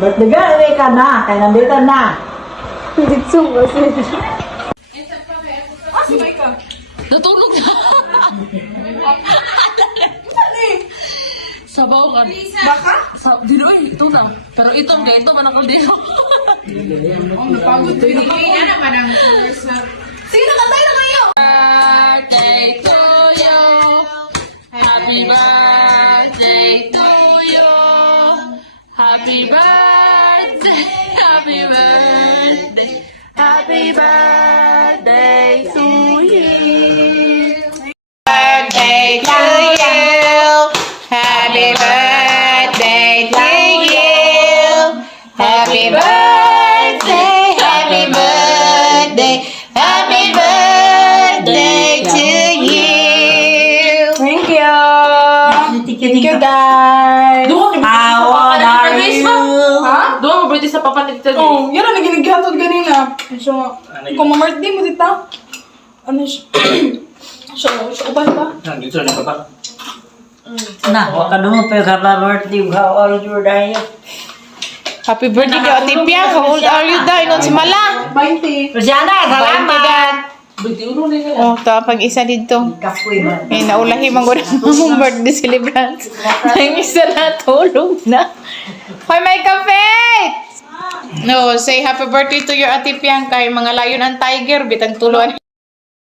Birthday girl, ka na. Kaya nandito na. Ditsong kasi. Natulog na. Sabaw ka. Baka? Di ba, ito na. Pero itong ganito man ako dito. Napagod. Pinipili na naman ang colors na. Sige na, kantay na kayo! Birthday to you. Happy birthday to you. Happy birthday. Happy birthday. Happy birthday to you. Birthday to you. Happy birthday to you. Happy birthday, happy birthday, happy birthday to you. Thank you. Thank you, guys. How old are you? Ha? Doon mo birthday sa papa ni Tita Oh, yan ang nagiginghatod ganina. So, kung ma-birthday mo dito, ano siya? So, uban ba? Dito na pa. Na, waka doon pero happy birthday. How old you are? Happy birthday kay Ate Pia. How old are you, Day? Ingon si Mala. 20. Rosiana, salamat. birthday ulo na yun. Oh, tapag isa dito. Kapoy ba? Eh, naulahi man ko na mong birthday celebrants. Ang isa na tulog na. Hoy, may kape! No, say happy birthday to your Ate Piang kay mga lion and tiger. Bitang tuluan.